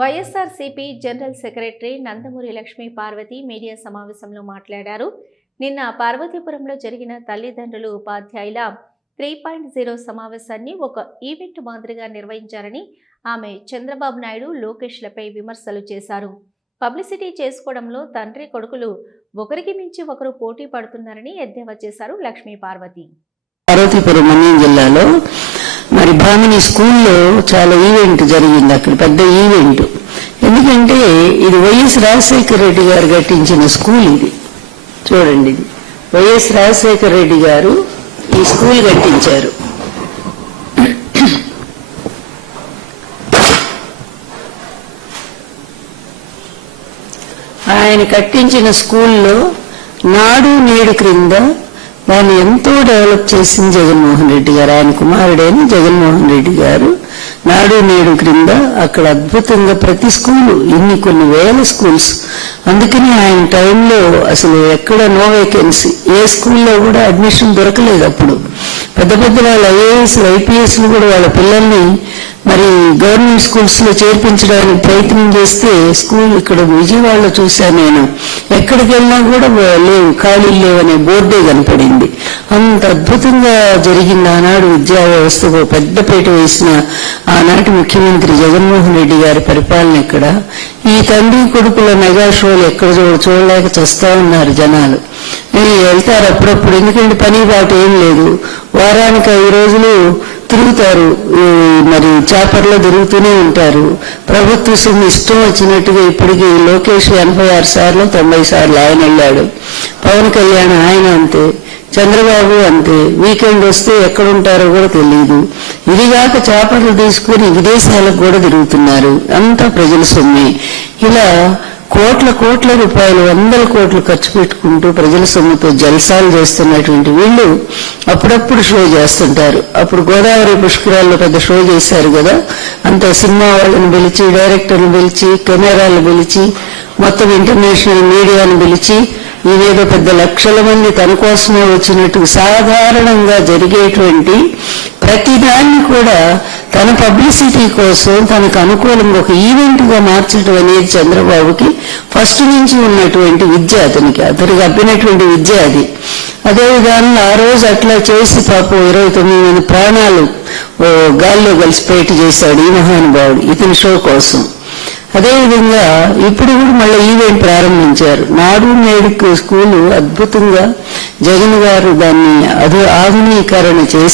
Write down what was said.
YSRCP general secretary Nandamuri Lakshmi Parvathi media సమావేశంలో మాట్లాడారు. నిన్న పార్వతీపురంలో జరిగిన తల్లిదండ్రులు ఉపాధ్యాయుల త్రీ పాయింట్ జీరో సమావేశాన్ని ఒక ఈవెంట్ మాదిరిగా నిర్వహించారని ఆమె చంద్రబాబు నాయుడు లోకేష్లపై విమర్శలు చేశారు. పబ్లిసిటీ చేసుకోవడంలో తండ్రి కొడుకులు ఒకరికి మించి ఒకరు పోటీ పడుతున్నారని ఎద్దేవా చేశారు లక్ష్మీ పార్వతి. పార్వతీపురం జిల్లాలో మరి భామిని స్కూల్లో చాలా ఈవెంట్ జరిగింది అక్కడ పెద్ద ఈవెంట్ ఎందుకంటే ఇది వైఎస్ రాజశేఖర రెడ్డి గారు కట్టించిన స్కూల్ ఇది. చూడండి ఇది. వైఎస్ రాజశేఖర రెడ్డి గారు ఈ స్కూల్ కట్టించారు. ఆయన కట్టించిన స్కూల్లో నాడు నేడు క్రింద వాళ్ళు ఎంతో డెవలప్ చేసింది జగన్మోహన్ రెడ్డి గారు. ఆయన కుమారుడైన జగన్మోహన్ రెడ్డి గారు నాడు నేడు క్రింద అక్కడ అద్భుతంగా ప్రతి స్కూలు ఇన్ని కొన్ని వేల స్కూల్స్. అందుకని ఆయన టైంలో అసలు ఎక్కడ నో వేకెన్సీ. ఏ స్కూల్లో కూడా అడ్మిషన్ దొరకలేదు అప్పుడు. పెద్ద పెద్ద వాళ్ళ ఐఏఎస్ ఐపీఎస్లు కూడా వాళ్ళ పిల్లల్ని మరి గవర్నమెంట్ స్కూల్స్లో చేర్పించడానికి ప్రయత్నం చేస్తే స్కూల్ ఇక్కడ విజయవాడలో చూశాను నేను. ఎక్కడికి వెళ్ళినా కూడా లేవు ఖాళీలు లేవనే బోర్డే కనపడింది. అంత అద్భుతంగా జరిగింది ఆనాడు విద్యా వ్యవస్థకు పెద్దపేట వేసిన ఆనాటి ముఖ్యమంత్రి జగన్మోహన్ రెడ్డి గారి పరిపాలన ఇక్కడ ఈ తండ్రి కొడుకుల మెగా షోలు ఎక్కడ చూడ చూడలేక చస్తా ఉన్నారు జనాలు. వెళ్తారు అప్పుడప్పుడు. ఎందుకంటే పని బాట ఏం లేదు. వారానికి ఐదు రోజులు తిరుగుతారు. మరి చేపర్లో తిరుగుతూనే ఉంటారు. ప్రభుత్వ సొమ్ము ఇష్టం వచ్చినట్టుగా ఇప్పటికి లోకేష్ ఎనభై ఆరు సార్లు తొంభై సార్లు ఆయన వెళ్ళాడు. పవన్ కళ్యాణ్ ఆయన అంతే. చంద్రబాబు అంతే. వీకెండ్ వస్తే ఎక్కడుంటారో కూడా తెలియదు ఇదిగాక చేపలు తీసుకుని విదేశాలకు కూడా తిరుగుతున్నారు. అంతా ప్రజల సొమ్మే. ఇలా కోట్ల కోట్ల రూపాయలు వందల కోట్లు ఖర్చు పెట్టుకుంటూ ప్రజల సొమ్ముతో జల్సాలు చేస్తున్నటువంటి వీళ్ళు అప్పుడప్పుడు షో చేస్తుంటారు. అప్పుడు గోదావరి పుష్కరాల్లో పెద్ద షో చేశారు కదా. అంత సినిమా వాళ్ళని పిలిచి డైరెక్టర్ని పిలిచి కెమెరాలు పిలిచి మొత్తం ఇంటర్నేషనల్ మీడియాను పిలిచి ఇదేదో పెద్ద లక్షల మంది తన కోసమే వచ్చినట్టు సాధారణంగా జరిగేటువంటి ప్రతిదాన్ని కూడా తన పబ్లిసిటీ కోసం తనకు అనుకూలంగా ఒక ఈవెంట్గా మార్చడం అనేది చంద్రబాబుకి ఫస్ట్ నుంచి ఉన్నటువంటి విద్య అతనికి అతనికి అబ్బినటువంటి విద్య అది. అదే విధానంలో ఆ రోజు అట్లా చేసి పాపం ఇరవై తొమ్మిది మంది ప్రాణాలు ఓ గాల్లో కలిసిపోయేట్టు చేశాడు ఈ మహానుభావుడు ఇతని షో కోసం. అదేవిధంగా ఇప్పుడు కూడా మళ్ళీ ఈవెంట్ ప్రారంభించారు. నాడు నేడు స్కూలు అద్భుతంగా జగన్ గారు దాన్ని అధు ఆధునీకరణ చేసి